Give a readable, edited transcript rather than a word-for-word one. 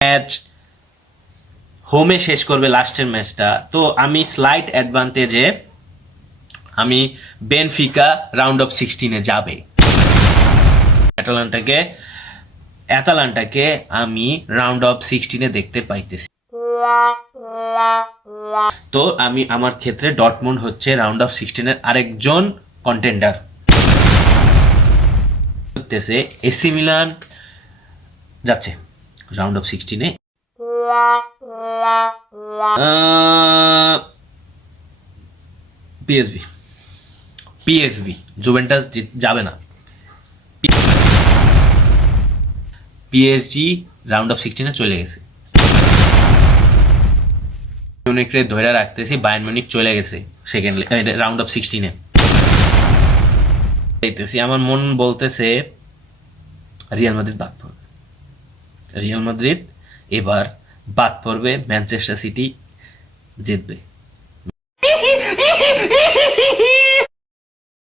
Match হোমে শেষ করবে লাস্টের ম্যাচটা। তো আমি স্লাইট অ্যাডভান্টেজে আমি বেনফিকা রাউন্ড অফ 16-এ যাবে। অ্যাটালান্টাকে আমি রাউন্ড অফ 16-এ দেখতে পাইতেছি। তো আমি আমার ক্ষেত্রে ডটমুন্ড হচ্ছে রাউন্ড অফ 16-এর আরেকজন কন্টেন্ডার। এসি মিলান যাচ্ছে রাউন্ড অফ 16-এ। পিএসভি জুভেন্টাস যাবে না। পিএসজি রাউন্ড অফ 16-এ চলে গেছে। মিউনিকরে ধরে রাখতেছি, বায়ার্ন মিউনিক চলে গেছে সেকেন্ড রাউন্ড অফ 16-এ। আমার মন বলতেছে রিয়াল মাদ্রিদ বাদ পড়বে। রিয়াল মাদ্রিদ এবার বাদ পড়বে, ম্যানচেস্টার সিটি জিতবে।